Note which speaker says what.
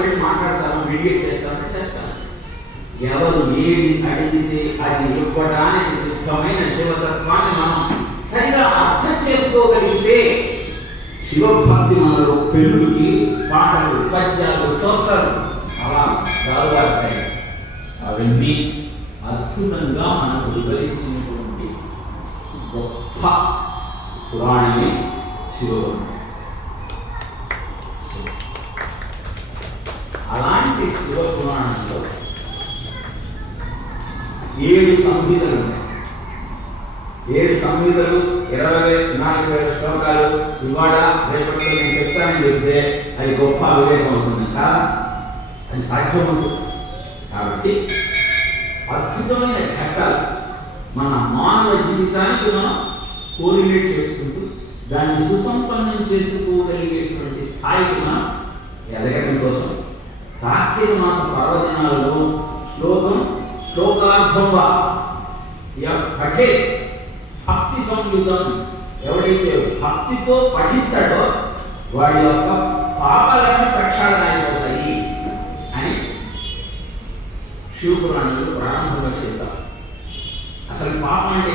Speaker 1: వెళ్ళి మాట్లాడతాను మీడియేట్ చేస్తాను చేస్తాను. ఎవరు ఏది అడిగితే అది ఇవ్వడానికి సిద్ధమైన శివతత్వాన్ని మనం సరిగా అర్థం చేసుకోగలిగితే శివభక్తి మనలో పెరుగుకి పాటలు పద్యాలు స్తోత్రాలు అలా దారులాడతాయి. అవన్నీ అద్భుతంగా మనకు వివరించినటువంటి గొప్ప పురాణమే శివభక్తి. అలాంటి శివపురాణంలో ఏడు సంహితలు ఉన్నాయి. ఏడు సంహితలు ఇరవై నాలుగు వేల శ్లోకాలు ఇవాళ రేపటిలో నేను చెప్తానని చెప్తే అది గొప్ప అవివేకం అవుతుంది. కదా? అది సాధ్యం అవుతుంది కాబట్టి అద్భుతమైన ఘట్టాలు మన మానవ జీవితానికి మనం కోరిలేట్ చేసుకుంటూ దాన్ని సుసంపన్నం చేసుకోగలిగేటువంటి స్థాయికి మనం ఎదగడం కోసం కార్తీక మాస పర్వదినాలలో శ్లోకం శ్లోకార్థం వా. పఠే. భక్తి సంయుతం. ఎవడైతే భక్తితో పఠిస్తాడో వాడి యొక్క పాపాలన్నీ ప్రక్షాళన అయిపోతాయి అని శివపురాణంలో ప్రారంభంగా చెప్తారు. అసలు పాపం అంటే